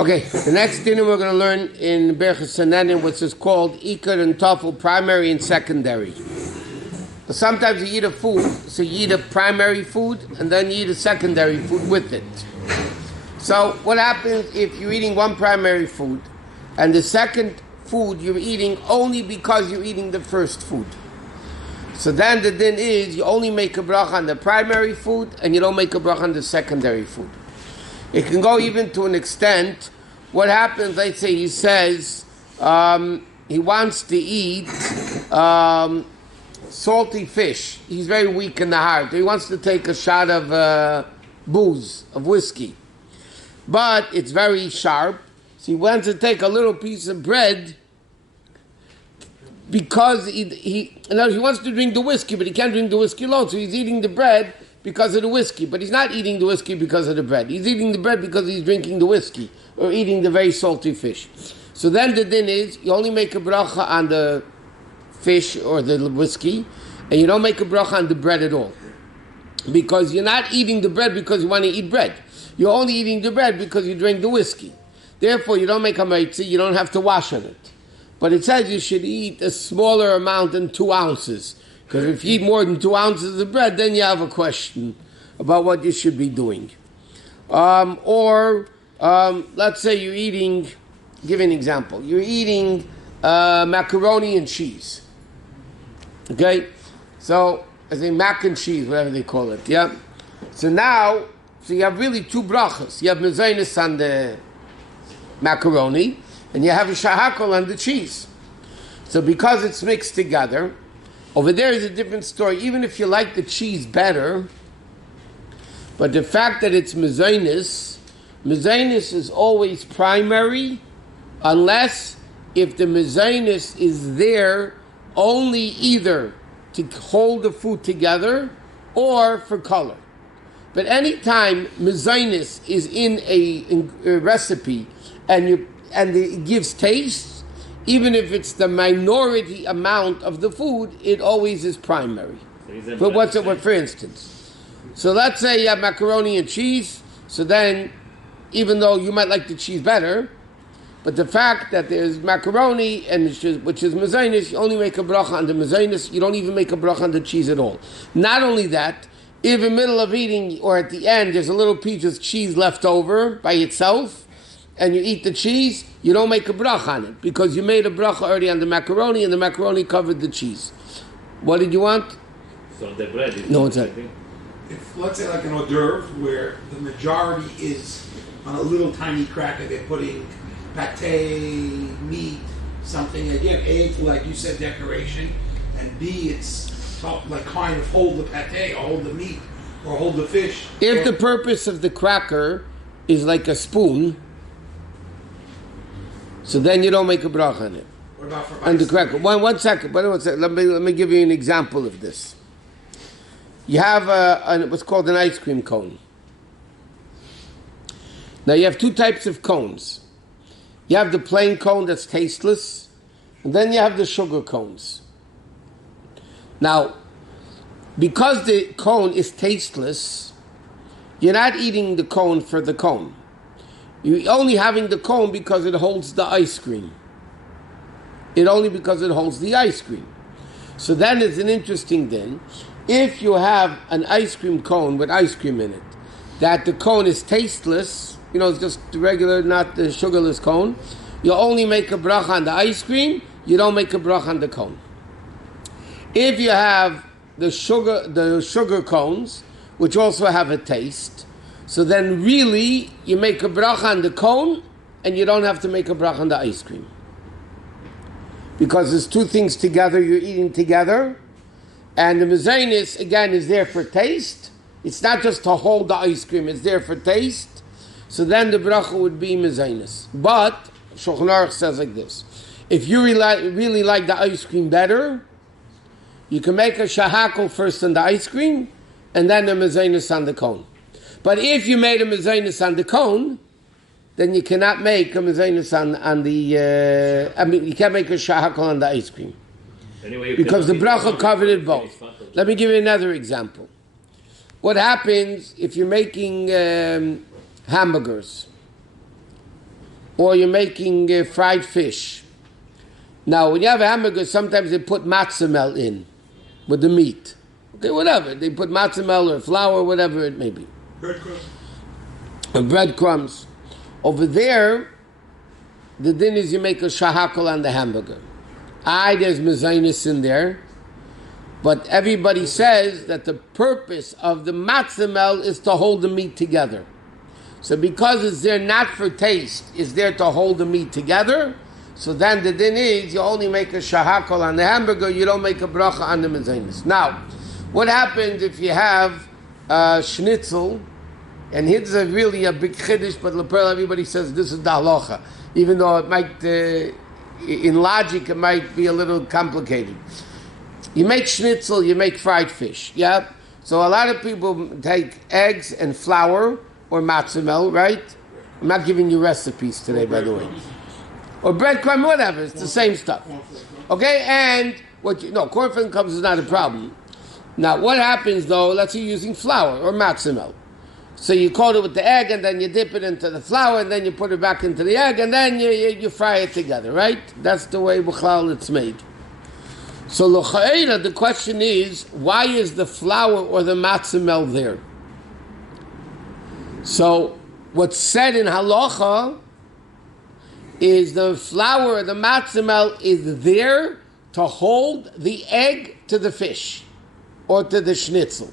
Okay, the next dinner we're going to learn in Brachos, which is called Ikar and Tafel, primary and secondary. But sometimes you eat a food, so you eat a primary food, and then you eat a secondary food with it. So what happens if you're eating one primary food, and the second food you're eating only because you're eating the first food? So then the din is, you only make a bracha on the primary food, and you don't make a bracha on the secondary food. It can go even to an extent. What happens, let's say he says he wants to eat salty fish. He's very weak in the heart. He wants to take a shot of booze, of whiskey. But it's very sharp. So he wants to take a little piece of bread because he wants to drink the whiskey, but he can't drink the whiskey alone. So he's eating the bread because of the whiskey, but he's not eating the whiskey because of the bread. He's eating the bread because he's drinking the whiskey or eating the very salty fish. So then the din is, you only make a bracha on the fish or the whiskey, and you don't make a bracha on the bread at all. Because you're not eating the bread because you want to eat bread. You're only eating the bread because you drink the whiskey. Therefore, you don't make a meitzah, you don't have to wash on it. But it says you should eat a smaller amount than 2 ounces. Because if you eat more than 2 ounces of bread, then you have a question about what you should be doing. Let's say you're eating, give an example, you're eating macaroni and cheese. Okay? So, I say mac and cheese, whatever they call it, yeah? So you have really 2 brachos. You have mezainis on the macaroni, and you have a shahakol on the cheese. So because it's mixed together, over there is a different story. Even if you like the cheese better, but the fact that it's mezainis is always primary, unless if the mezainis is there only either to hold the food together or for color. But anytime mezainis is in a recipe and it gives taste, even if it's the minority amount of the food, it always is primary. So for instance? So let's say you have macaroni and cheese, so then, even though you might like the cheese better, but the fact that there's macaroni, which is mezainis, you only make a bracha on the mezainis, you don't even make a bracha on the cheese at all. Not only that, if in the middle of eating, or at the end, there's a little piece of cheese left over by itself, and you eat the cheese, you don't make a bracha on it, because you made a bracha already on the macaroni, and the macaroni covered the cheese. What did you want? So the bread is... No, it's not. If, let's say like an hors d'oeuvre, where the majority is on a little tiny cracker, they're putting pate, meat, something, again, A, like you said, decoration, and B, it's like kind of hold the pate, or hold the meat, or hold the fish. If the purpose of the cracker is like a spoon, so then you don't make a bracha on it. What about for on the cracker? One second. Let me give you an example of this. You have what's called an ice cream cone. Now you have 2 types of cones. You have the plain cone that's tasteless, and then you have the sugar cones. Now, because the cone is tasteless, you're not eating the cone for the cone. You're only having the cone because it holds the ice cream. Because it holds the ice cream. So then it's an interesting thing. If you have an ice cream cone with ice cream in it, that the cone is tasteless, it's just the regular, not the sugarless cone, you only make a bracha on the ice cream, you don't make a bracha on the cone. If you have the sugar cones, which also have a taste, so then really you make a bracha on the cone and you don't have to make a bracha on the ice cream. Because there's 2 things together, you're eating together, and the mezainis, again, is there for taste. It's not just to hold the ice cream, it's there for taste. So then the bracha would be mezainis. But, Shulchan Aruch says like this, if you really like the ice cream better, you can make a shahakol first on the ice cream, and then a mezainis on the cone. But if you made a mezainis on the cone, then you cannot make a mezainis on the... you can't make a shahakol on the ice cream. Anyway, because the bracha covered it both. Let me give you another example. What happens if you're making hamburgers? or you're making fried fish. Now, when you have a hamburger, sometimes they put matzah melt in with the meat. Okay, whatever. They put matzah melt or flour, whatever it may be. Breadcrumbs. And breadcrumbs. Over there, the din is you make a shahakol on the hamburger. There's mezainis in there. But everybody says that the purpose of the matzah melt is to hold the meat together. So because it's there not for taste, it's there to hold the meat together. So then the din is you only make a shahakol on the hamburger, you don't make a bracha on the mezainis. Now, what happens if you have Schnitzel, and here's really a big chiddush, but Lepel, everybody says this is the halacha, even though it might, in logic, it might be a little complicated. You make Schnitzel, you make fried fish, yeah? So a lot of people take eggs and flour, or matzah melt, right? I'm not giving you recipes today, by the way. Or breadcrumb, whatever, it's the same stuff. Okay, and cornflake crumbs is not a problem. Now, what happens though, let's say you're using flour or matzah melt. So you coat it with the egg, and then you dip it into the flour, and then you put it back into the egg, and then you fry it together, right? That's the way b'chlal it's made. So l'cha'era, the question is, why is the flour or the matzah melt there? So what's said in halacha is the flour or the matzah melt is there to hold the egg to the fish or to the schnitzel.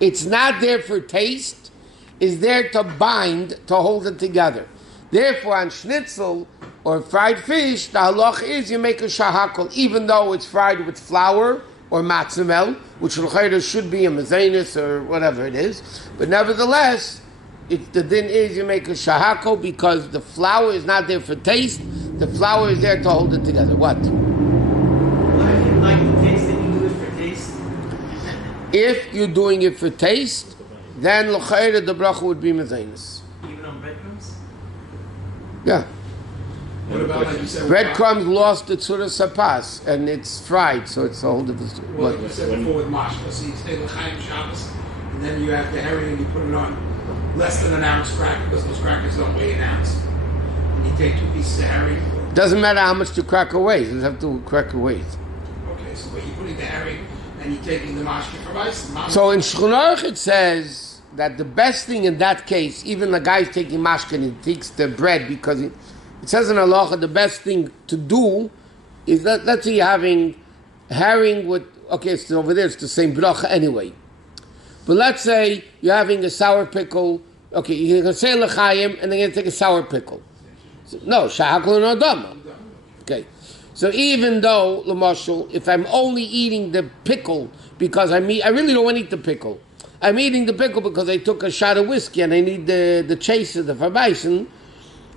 It's not there for taste, it's there to bind, to hold it together. Therefore, on schnitzel or fried fish, the halach is you make a shahakol, even though it's fried with flour or matzah melt, which should be a mezainis or whatever it is. But nevertheless, the din is you make a shahakol because the flour is not there for taste, the flour is there to hold it together. What? Like the taste, then you do it for taste? If you're doing it for taste, then l'chayre the bracha would be mezainis. Even on breadcrumbs? Yeah. What about, like you said, Breadcrumbs lost the tzura sapas, and it's fried, so it's a whole different story. well, like you said before with mashma, so you take l'chaim Shabbos, and then you have the herring and you put it on less than an ounce cracker, because those crackers don't weigh an ounce. And you take 2 pieces of herring. Doesn't matter how much the cracker weighs, you have to cracker weight. Okay, so but you're putting the herring and you're taking the mashke for rice. So in Shulchan Aruch it says that the best thing in that case, even the guy's taking mashke and he takes the bread, because it says in halacha the best thing to do is that, let's say you're having herring with, okay, so over there it's the same bracha anyway. But let's say you're having a sour pickle, okay, you're going to say l'chaim and then you're going to take a sour pickle. So, no, shahakol and adama. Okay. So even though, l'mashal, if I'm only eating the pickle because I really don't want to eat the pickle. I'm eating the pickle because I took a shot of whiskey and I need the chaser, the farbaisen.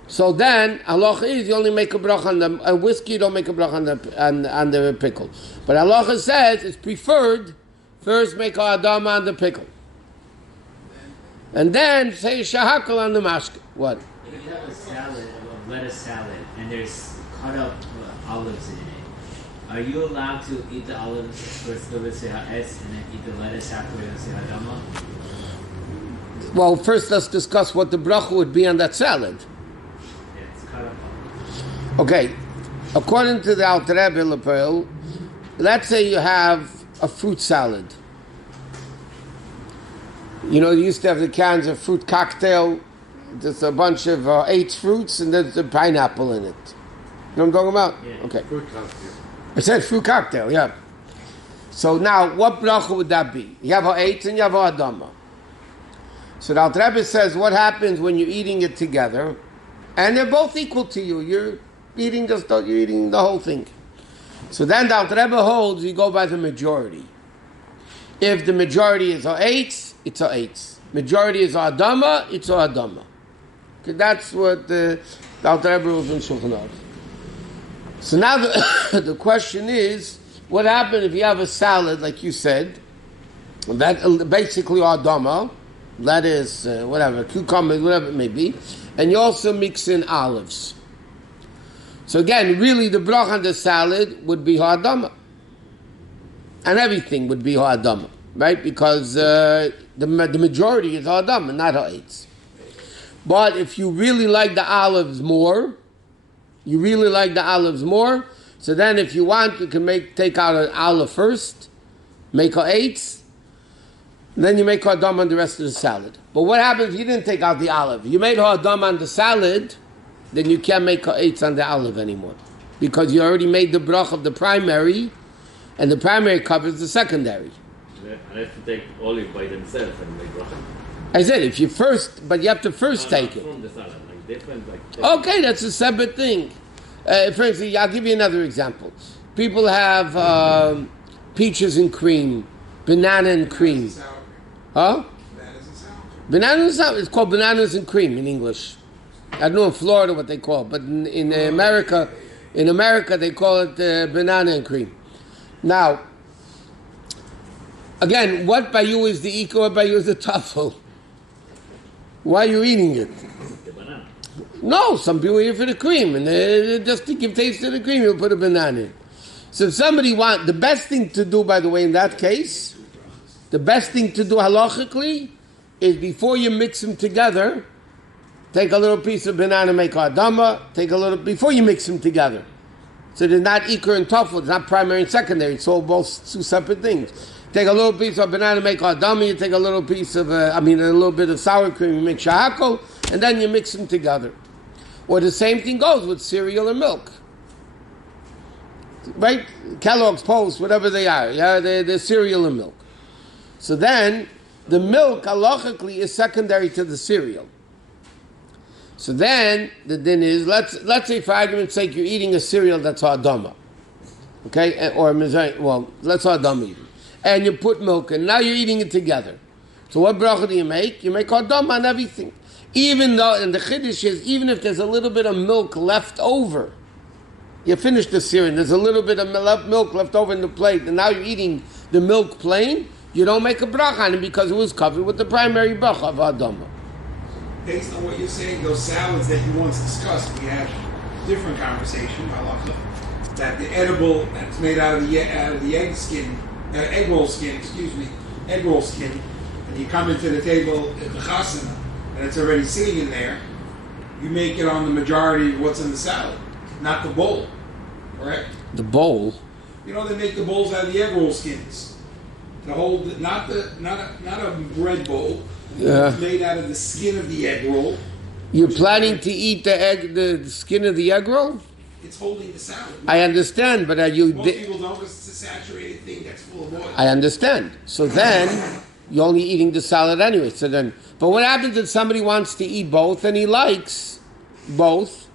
So then, halacha is you only make a bracha on the whiskey, you don't make a bracha on the pickle. But halacha says it's preferred, first make a adama on the pickle. And then say shahakal on the mashke. What? If you have a salad, a lettuce salad, and there's cut up olives in it, are you allowed to eat the olives first go with ha'etz and then eat the lettuce afterwards with ha'adama? Well, first let's discuss what the bracha would be on that salad. Yeah, it's cut up olives. Okay, according to the Alter Rebbe Lepel, let's say you have a fruit salad. You know, you used to have the cans of fruit cocktail. There's a bunch of 8 fruits and there's a pineapple in it. You know what I'm talking about? Yeah. Okay. Fruit cocktail. I said fruit cocktail, yeah. So now, what bracha would that be? You have 8 and you have adama. So the Alter Rebbe says, what happens when you're eating it together, and they're both equal to you? You're eating the whole thing. So then the Alter Rebbe holds, you go by the majority. If the majority is 8, it's 8. Majority is adama, it's adama. Okay, that's what the Alter Rebbe rules in Shulchan Aruch. So now the question is, what happens if you have a salad, like you said, that basically adama, lettuce, whatever, cucumbers, whatever it may be, and you also mix in olives. So again, really the bracha on the salad would be ha'adama. And everything would be ha'adama, right? Because the majority is ha'adama, not ha'etz. But if you really like the olives more, so then if you want, you can take out an olive first, make an eighth, then you make ha'adam on the rest of the salad. But what happens if you didn't take out the olive? You made ha'adam on the salad, then you can't make ha'etz on the olive anymore. Because you already made the brach of the primary, and the primary covers the secondary. I have to take olive by themselves and make bracha. I said, if you first, but you have to first take it. From the salad, like different, Okay, that's a separate thing. For instance, I'll give you another example. People have peaches and cream, banana and cream. Huh? Bananas and sour. It's called bananas and cream in English. I don't know in Florida what they call it, but in America they call it banana and cream. Now, again, what by you is the iko, what by you is the truffle? Why are you eating it? the banana. No, some people are here for the cream, and just to give taste to the cream, you'll put a banana in. So if somebody the best thing to do, by the way, in that case, the best thing to do halachically is before you mix them together, take a little piece of banana, make ha'adama, before you mix them together. So they're not ikar and tafel, it's not primary and secondary, it's all both two separate things. Take a little piece of banana, make ha'adama, you take a little piece of, a little bit of sour cream, you make shahako, and then you mix them together. Or the same thing goes with cereal and milk. Right? Kellogg's, Post, whatever they are, yeah, they're cereal and milk. So then, the milk, halachically, is secondary to the cereal. So then, the din is, let's say for argument's sake, you're eating a cereal that's ha'adama. Okay? Or, let's ha'adama even. And you put milk in. Now you're eating it together. So what bracha do you make? You make ha'adama on everything. Even though, and the chiddush is, even if there's a little bit of milk left over, you finish the cereal, there's a little bit of milk left over in the plate, and now you're eating the milk plain, you don't make a bracha on it because it was covered with the primary bracha of ha'adama. Based on what you're saying, those salads that you once discussed, we had a different conversation, halacha, that the edible that's made out of the egg roll skin, and you come into the table at the chasana, and it's already sitting in there, you make it on the majority of what's in the salad, not the bowl, correct? The bowl? You know, they make the bowls out of the egg roll skins. The whole, not a bread bowl. Yeah. It's made out of the skin of the egg roll. You're planning to eat the skin of the egg roll? It's holding the salad. I understand, but are you... Most people don't, because it's a saturated thing that's full of oil. I understand. So then, you're only eating the salad anyway. So then, but what happens if somebody wants to eat both and he likes both?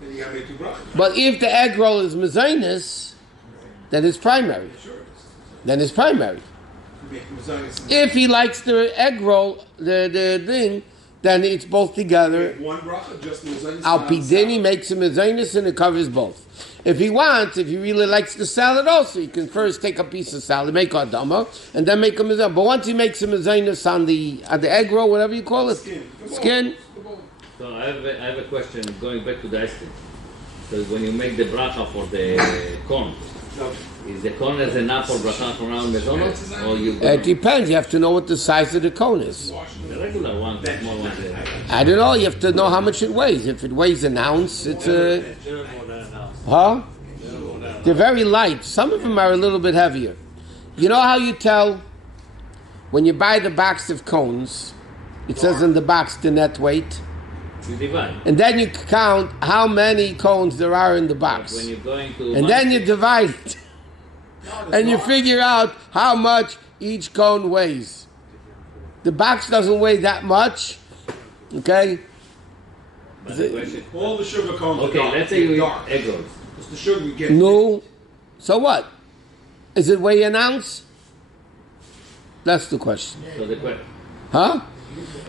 Then you gotta make two brachos. But if the egg roll is mezainis, then it's primary. Sure it is. Then it's primary. You make mezainis. If he likes the egg roll, the thing, then it's both together. One bracha, just mezainis. Al pidin, he makes a mezainis and it covers both. If he really likes the salad also, he can first take a piece of salad, make a dama, and then make a mezainis. But once he makes a mezainis on the egg roll, whatever you call it, skin. So I have a question going back to the ice cream. So when you make the bracha for the corn, is the corn as enough for bracha around mezonot, or you? It depends. You have to know what the size of the cone is. The regular one, the small one. I don't know. You have to know how much it weighs. If it weighs an ounce, it's a... Huh? They're very light. Some of them are a little bit heavier. You know how you tell when you buy the box of cones, it says in the box the net weight, You divide. and then you count how many cones there are in the box. When you're going to And then you divide it. And you figure out how much each cone weighs. The box doesn't weigh that much. Okay? But the question, All the sugar cones okay, are dark. let's say you eat dark. egg rolls. Because the sugar you get. No. So what? Is it weigh an ounce? That's the question. So the question. Huh?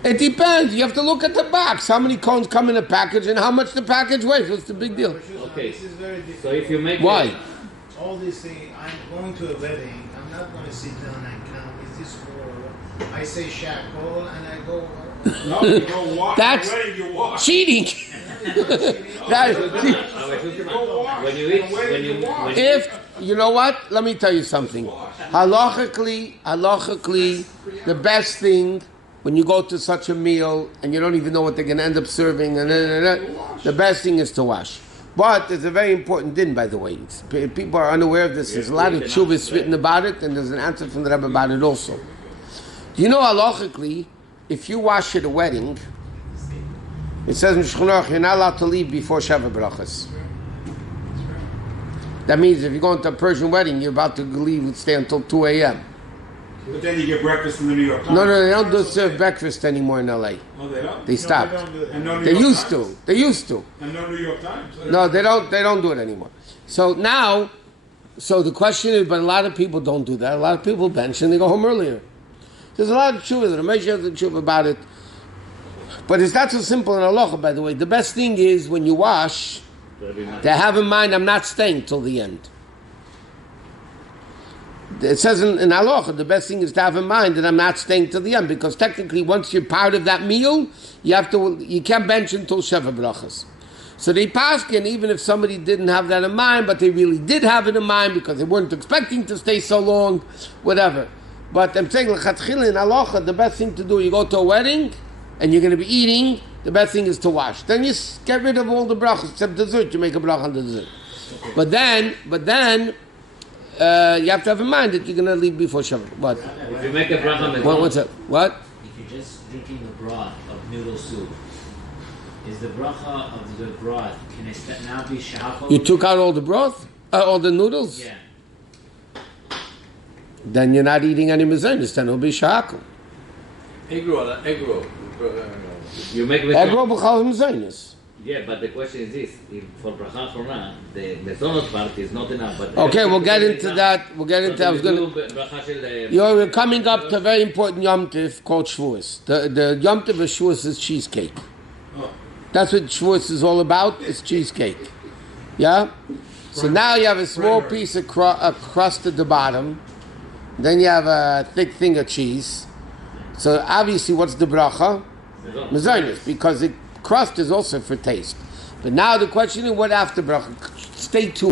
It depends. You have to look at the box. How many cones come in a package and how much the package weighs. What's the big deal? Okay. This is very difficult. So if you make Why? All these things, I'm going to a wedding. I'm not going to sit down and count. Is this for? I say shackle and I go. No, you don't wash. That's When you wash. cheating. That- when you eat, if you know what, let me tell you something. Halachically, the best thing when you go to such a meal and you don't even know what they're going to end up serving, and the best thing is to wash. But there's a very important din, by the way. People are unaware of this. There's a lot of tshuvas written about it, and there's an answer from the Rebbe about it also. Do you know halachically, if you wash at a wedding, it says in Shulchan Aruch, you're not allowed to leave before Sheva Brachos. That means if you go into a Persian wedding, you're about to leave and stay until 2 a.m. But then you get breakfast in the New York Times. No, they don't serve breakfast anymore in L.A. Oh, they don't? They stopped. And no New They York used Times? to. They used to. And no New York Times? No, they don't do it anymore. So now, the question is, but a lot of people don't do that. A lot of people bench and they go home earlier. There's a lot of tshuva. The Ramesh has the tshuva about it. But it's not so simple in halacha, by the way. The best thing is when you wash, to have in mind, I'm not staying till the end. It says in halacha, the best thing is to have in mind that I'm not staying till the end, because technically, once you're part of that meal, you can't bench until Sheva Brachos. So they paskin, even if somebody didn't have that in mind, but they really did have it in mind because they weren't expecting to stay so long, whatever. But I'm saying, l'chatchila in halacha, the best thing to do, you go to a wedding and you're going to be eating, the best thing is to wash. Then you get rid of all the brachos, except dessert, you make a bracha on the dessert. But then, you have to have in mind that you're going to leave before Shabbat. What? If you make a bracha, What's up? What? If you're just drinking the broth of noodle soup, is the bracha of the broth, can it now be shahakol? You took out all the broth? All the noodles? Yeah. Then you're not eating any mezainis, then it'll be shahakol. Egg roll. You make Egg roll b'chal mezainis. Yeah, but the question is this: if for bracha achorona, the mezonot part is not enough. But Okay, we'll get into that. We'll get into. I was going to. You're coming up to a very important Yom Tov called Shavuos. The Yom Tov of Shavuos is cheesecake. That's what Shavuos is all about. It's cheesecake. Yeah. So now you have a small piece of crust at the bottom. Then you have a thick thing of cheese. So obviously, what's the bracha? Mezainis, because the crust is also for taste. But now the question is, what after bracha? Stay tuned.